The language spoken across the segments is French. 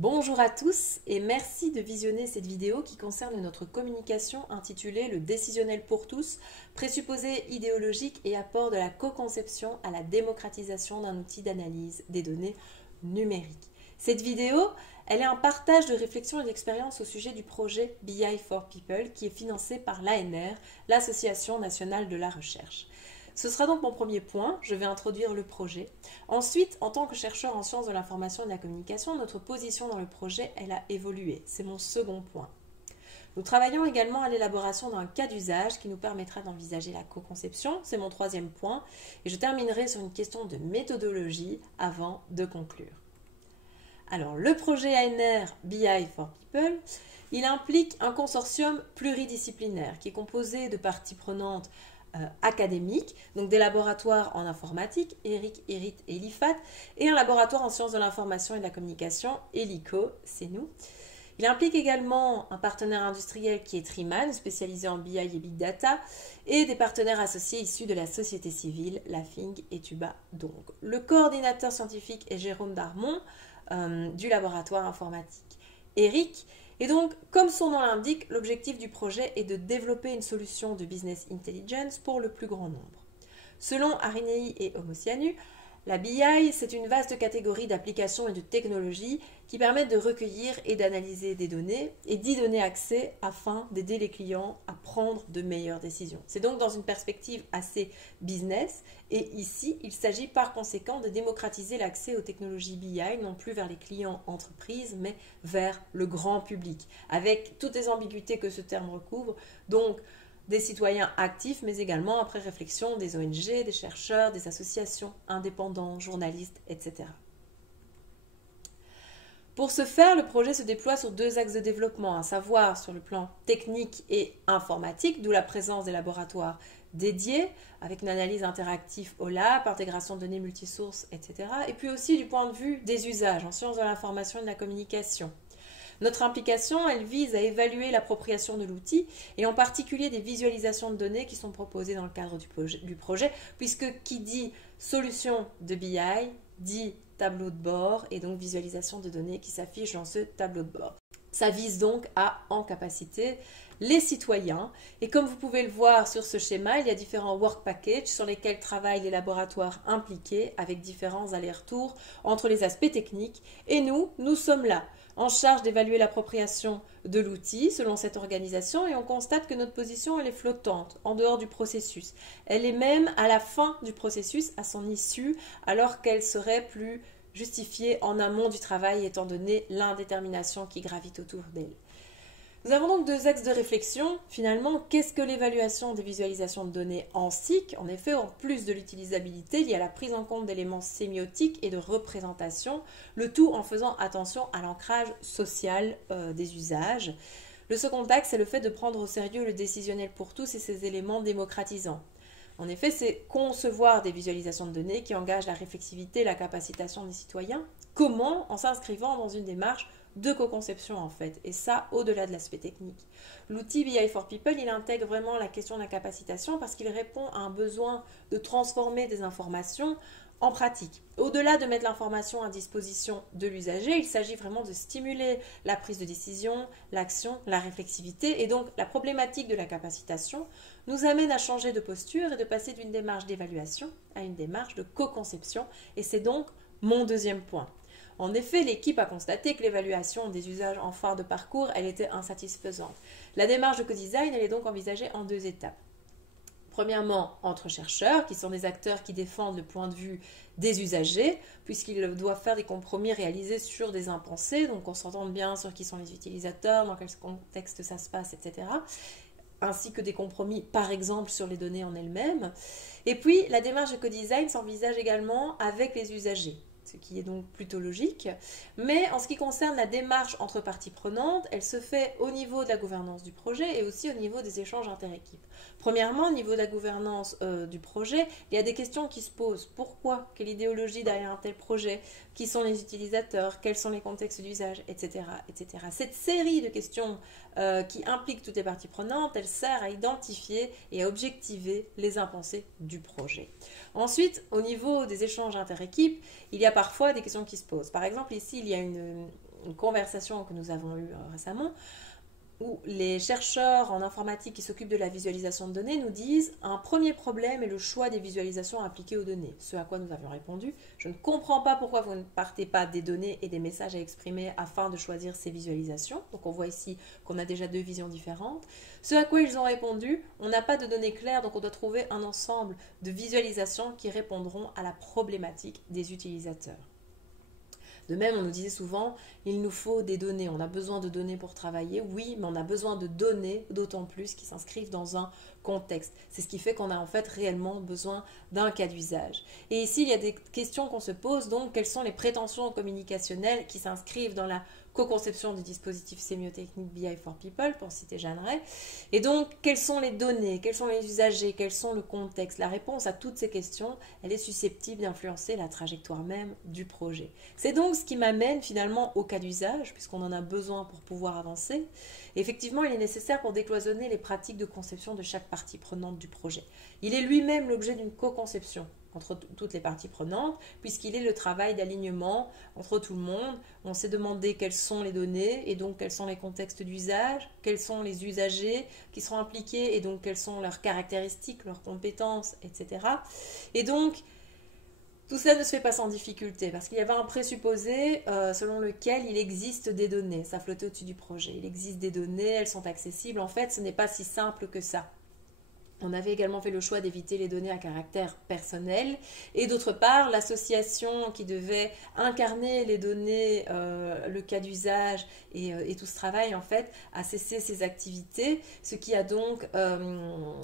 Bonjour à tous et merci de visionner cette vidéo qui concerne notre communication intitulée Le décisionnel pour tous, présupposés idéologiques et apport de la co-conception à la démocratisation d'un outil d'analyse des données numériques. Cette vidéo, elle est un partage de réflexions et d'expériences au sujet du projet BI for People qui est financé par l'ANR, l'Association nationale de la recherche. Ce sera donc mon premier point, je vais introduire le projet. Ensuite, en tant que chercheur en sciences de l'information et de la communication, notre position dans le projet, elle a évolué. C'est mon second point. Nous travaillons également à l'élaboration d'un cas d'usage qui nous permettra d'envisager la co-conception. C'est mon troisième point. Et je terminerai sur une question de méthodologie avant de conclure. Alors, le projet ANR BI for People, il implique un consortium pluridisciplinaire qui est composé de parties prenantes académiques, donc des laboratoires en informatique, ERIC, ERIT et l'IFAT, et un laboratoire en sciences de l'information et de la communication, ELICO, c'est nous. Il implique également un partenaire industriel qui est Triman, spécialisé en BI et Big Data, et des partenaires associés issus de la société civile, la FING et Tuba. Donc, le coordinateur scientifique est Jérôme Darmon, du laboratoire informatique ERIC. Et donc, comme son nom l'indique, l'objectif du projet est de développer une solution de business intelligence pour le plus grand nombre. Selon Arinei et Homocianu, la BI, c'est une vaste catégorie d'applications et de technologies qui permettent de recueillir et d'analyser des données et d'y donner accès afin d'aider les clients à prendre de meilleures décisions. C'est donc dans une perspective assez business et ici, il s'agit par conséquent de démocratiser l'accès aux technologies BI, non plus vers les clients entreprises, mais vers le grand public, avec toutes les ambiguïtés que ce terme recouvre, donc des citoyens actifs, mais également après réflexion des ONG, des chercheurs, des associations, indépendants, journalistes, etc. Pour ce faire, le projet se déploie sur deux axes de développement, à savoir sur le plan technique et informatique, d'où la présence des laboratoires dédiés, avec une analyse interactive au lab, intégration de données multisources, etc. Et puis aussi du point de vue des usages en sciences de l'information et de la communication. Notre implication, elle vise à évaluer l'appropriation de l'outil et en particulier des visualisations de données qui sont proposées dans le cadre du projet, puisque qui dit solution de BI dit tableau de bord et donc visualisation de données qui s'affichent dans ce tableau de bord. Ça vise donc à en capaciter les citoyens et comme vous pouvez le voir sur ce schéma, il y a différents work packages sur lesquels travaillent les laboratoires impliqués avec différents allers-retours entre les aspects techniques et nous sommes là en charge d'évaluer l'appropriation de l'outil selon cette organisation et on constate que notre position elle est flottante en dehors du processus. Elle est même à la fin du processus, à son issue, alors qu'elle serait plus justifiée en amont du travail étant donné l'indétermination qui gravite autour d'elle. Nous avons donc deux axes de réflexion. Finalement, qu'est-ce que l'évaluation des visualisations de données en SIC? En effet, en plus de l'utilisabilité, il y a la prise en compte d'éléments sémiotiques et de représentation, le tout en faisant attention à l'ancrage social des usages. Le second axe, c'est le fait de prendre au sérieux le décisionnel pour tous et ses éléments démocratisants. En effet, c'est concevoir des visualisations de données qui engagent la réflexivité et la capacitation des citoyens. Comment? En s'inscrivant dans une démarche de co-conception en fait, et ça au-delà de l'aspect technique. L'outil BI for People, il intègre vraiment la question de la capacitation parce qu'il répond à un besoin de transformer des informations en pratique. Au-delà de mettre l'information à disposition de l'usager, il s'agit vraiment de stimuler la prise de décision, l'action, la réflexivité et donc la problématique de la capacitation nous amène à changer de posture et de passer d'une démarche d'évaluation à une démarche de co-conception et c'est donc mon deuxième point. En effet, l'équipe a constaté que l'évaluation des usages en phare de parcours, elle était insatisfaisante. La démarche de co-design, elle est donc envisagée en deux étapes. Premièrement, entre chercheurs, qui sont des acteurs qui défendent le point de vue des usagers, puisqu'ils doivent faire des compromis réalisés sur des impensés, donc on s'entende bien sur qui sont les utilisateurs, dans quel contexte ça se passe, etc. Ainsi que des compromis, par exemple, sur les données en elles-mêmes. Et puis, la démarche de co-design s'envisage également avec les usagers, ce qui est donc plutôt logique. Mais en ce qui concerne la démarche entre parties prenantes, elle se fait au niveau de la gouvernance du projet et aussi au niveau des échanges interéquipes. Premièrement, au niveau de la gouvernance du projet, il y a des questions qui se posent. Pourquoi? Quelle idéologie derrière un tel projet? Qui sont les utilisateurs? Quels sont les contextes d'usage? Etc., etc. Cette série de questions qui impliquent toutes les parties prenantes, elle sert à identifier et à objectiver les impensés du projet. Ensuite, au niveau des échanges interéquipes, il y a parfois des questions qui se posent. Par exemple, ici, il y a une une conversation que nous avons eue récemment, où les chercheurs en informatique qui s'occupent de la visualisation de données nous disent un premier problème est le choix des visualisations appliquées aux données. Ce à quoi nous avions répondu, je ne comprends pas pourquoi vous ne partez pas des données et des messages à exprimer afin de choisir ces visualisations. Donc on voit ici qu'on a déjà deux visions différentes. Ce à quoi ils ont répondu, on n'a pas de données claires, donc on doit trouver un ensemble de visualisations qui répondront à la problématique des utilisateurs. De même, on nous disait souvent, il nous faut des données, on a besoin de données pour travailler. Oui, mais on a besoin de données, d'autant plus, qui s'inscrivent dans un contexte. C'est ce qui fait qu'on a en fait réellement besoin d'un cas d'usage. Et ici, il y a des questions qu'on se pose, donc quelles sont les prétentions communicationnelles qui s'inscrivent dans la co-conception du dispositif sémiotechnique BI for People, pour citer Jeanne Ray. Et donc, quelles sont les données, quels sont les usagers, quels sont le contexte? La réponse à toutes ces questions, elle est susceptible d'influencer la trajectoire même du projet. C'est donc ce qui m'amène finalement au cas d'usage, puisqu'on en a besoin pour pouvoir avancer. Et effectivement, il est nécessaire pour décloisonner les pratiques de conception de chaque partie prenante du projet. Il est lui-même l'objet d'une co-conception entre toutes les parties prenantes, puisqu'il est le travail d'alignement entre tout le monde. On s'est demandé quelles sont les données, et donc quels sont les contextes d'usage, quels sont les usagers qui seront impliqués, et donc quelles sont leurs caractéristiques, leurs compétences, etc. Et donc, tout cela ne se fait pas sans difficulté, parce qu'il y avait un présupposé selon lequel il existe des données. Ça flottait au-dessus du projet. Il existe des données, elles sont accessibles. En fait, ce n'est pas si simple que ça. On avait également fait le choix d'éviter les données à caractère personnel et d'autre part, l'association qui devait incarner les données, le cas d'usage et tout ce travail en fait a cessé ses activités, ce qui a donc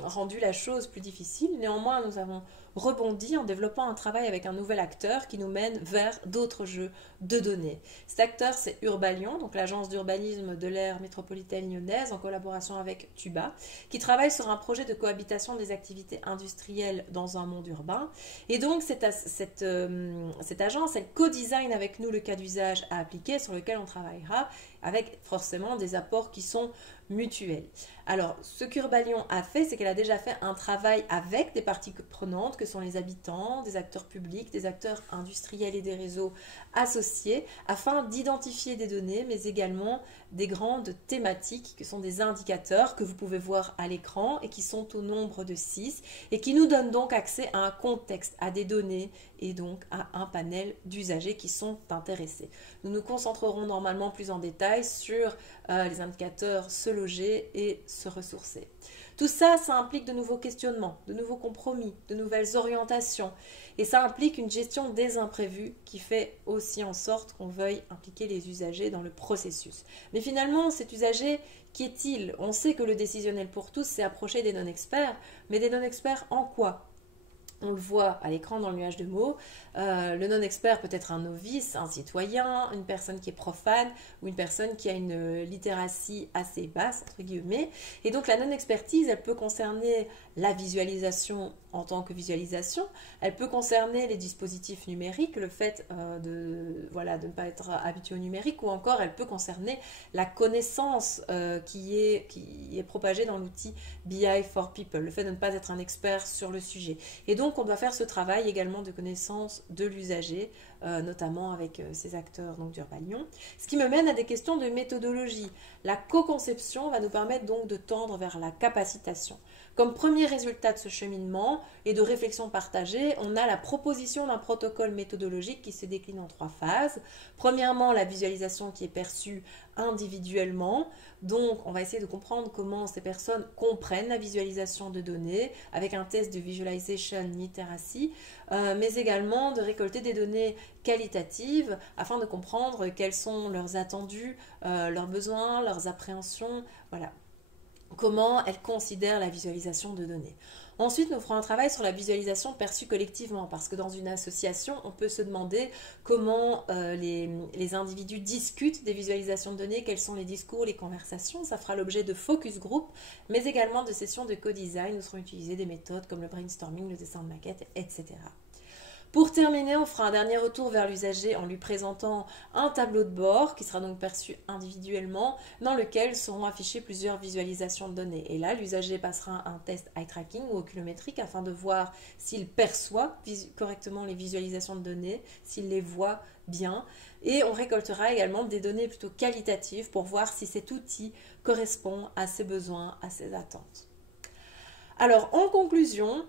rendu la chose plus difficile. Néanmoins, nous avons rebondi en développant un travail avec un nouvel acteur qui nous mène vers d'autres jeux de données. Cet acteur, c'est Urbalion, donc l'agence d'urbanisme de l'aire métropolitaine lyonnaise en collaboration avec Tuba, qui travaille sur un projet de cohabitation des activités industrielles dans un monde urbain. Et donc, cette agence, elle co-design avec nous le cas d'usage à appliquer sur lequel on travaillera avec forcément des apports qui sont mutuelle. Alors, ce qu'Urbalion a fait, c'est qu'elle a déjà fait un travail avec des parties prenantes que sont les habitants, des acteurs publics, des acteurs industriels et des réseaux associés, afin d'identifier des données, mais également des grandes thématiques qui sont des indicateurs que vous pouvez voir à l'écran et qui sont au nombre de 6 et qui nous donnent donc accès à un contexte, à des données et donc à un panel d'usagers qui sont intéressés. Nous nous concentrerons normalement plus en détail sur les indicateurs se loger et se ressourcer. Tout ça, ça implique de nouveaux questionnements, de nouveaux compromis, de nouvelles orientations. Et ça implique une gestion des imprévus qui fait aussi en sorte qu'on veuille impliquer les usagers dans le processus. Mais finalement, cet usager, qui est-il? On sait que le décisionnel pour tous, c'est approcher des non-experts, mais des non-experts en quoi? On le voit à l'écran dans le nuage de mots. Le non-expert peut être un novice, un citoyen, une personne qui est profane ou une personne qui a une littératie assez basse, entre guillemets. Et donc la non-expertise, elle peut concerner la visualisation en tant que visualisation, elle peut concerner les dispositifs numériques, le fait de ne pas être habitué au numérique, ou encore elle peut concerner la connaissance qui est propagée dans l'outil BI for People, le fait de ne pas être un expert sur le sujet. Et donc on doit faire ce travail également de connaissance de l'usager, notamment avec ces acteurs d'Urbalion. Ce qui me mène à des questions de méthodologie. La co-conception va nous permettre donc de tendre vers la capacitation. Comme premier résultat de ce cheminement et de réflexion partagée, on a la proposition d'un protocole méthodologique qui se décline en 3 phases. Premièrement, la visualisation qui est perçue individuellement. Donc, on va essayer de comprendre comment ces personnes comprennent la visualisation de données avec un test de visualization literacy, mais également de récolter des données qualitatives afin de comprendre quels sont leurs attendus, leurs besoins, leurs appréhensions, voilà. Comment elles considèrent la visualisation de données. Ensuite, nous ferons un travail sur la visualisation perçue collectivement, parce que dans une association, on peut se demander comment les individus discutent des visualisations de données, quels sont les discours, les conversations. Ça fera l'objet de focus group, mais également de sessions de co-design où seront utilisées des méthodes comme le brainstorming, le dessin de maquette, etc. Pour terminer, on fera un dernier retour vers l'usager en lui présentant un tableau de bord qui sera donc perçu individuellement, dans lequel seront affichées plusieurs visualisations de données. Et là, l'usager passera un test eye tracking ou oculométrique afin de voir s'il perçoit correctement les visualisations de données, s'il les voit bien. Et on récoltera également des données plutôt qualitatives pour voir si cet outil correspond à ses besoins, à ses attentes. Alors, en conclusion,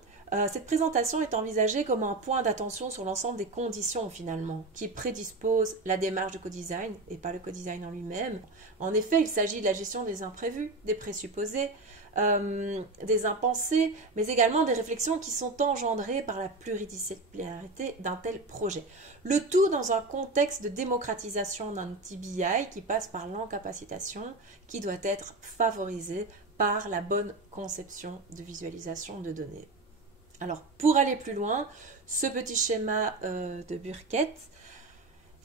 cette présentation est envisagée comme un point d'attention sur l'ensemble des conditions finalement qui prédisposent la démarche de co-design et pas le co-design en lui-même. En effet, il s'agit de la gestion des imprévus, des présupposés, des impensés, mais également des réflexions qui sont engendrées par la pluridisciplinarité d'un tel projet. Le tout dans un contexte de démocratisation d'un outil BI qui passe par l'encapacitation qui doit être favorisée par la bonne conception de visualisation de données. Alors, pour aller plus loin, ce petit schéma de Burkett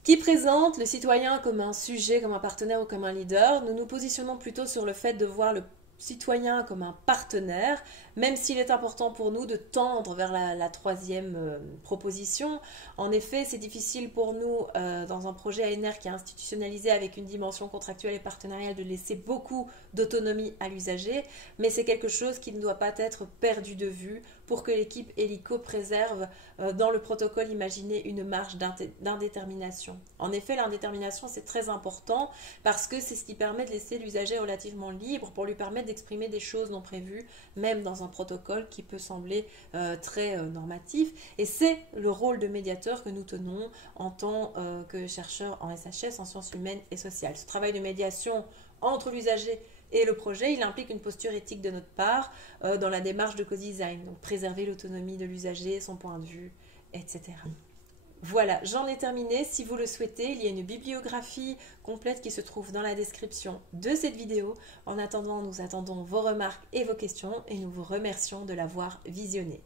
qui présente le citoyen comme un sujet, comme un partenaire ou comme un leader, nous nous positionnons plutôt sur le fait de voir le citoyen comme un partenaire, même s'il est important pour nous de tendre vers la troisième proposition. En effet, c'est difficile pour nous, dans un projet ANR qui est institutionnalisé avec une dimension contractuelle et partenariale, de laisser beaucoup d'autonomie à l'usager, mais c'est quelque chose qui ne doit pas être perdu de vue pour que l'équipe Helico préserve dans le protocole imaginé une marge d'indétermination. En effet, l'indétermination, c'est très important parce que c'est ce qui permet de laisser l'usager relativement libre pour lui permettre d'exprimer des choses non prévues, même dans un protocole qui peut sembler très normatif. Et c'est le rôle de médiateur que nous tenons en tant que chercheurs en SHS, en sciences humaines et sociales. Ce travail de médiation entre l'usager et le projet, il implique une posture éthique de notre part dans la démarche de co-design, donc préserver l'autonomie de l'usager, son point de vue, etc. Voilà, j'en ai terminé. Si vous le souhaitez, il y a une bibliographie complète qui se trouve dans la description de cette vidéo. En attendant, nous attendons vos remarques et vos questions et nous vous remercions de l'avoir visionnée.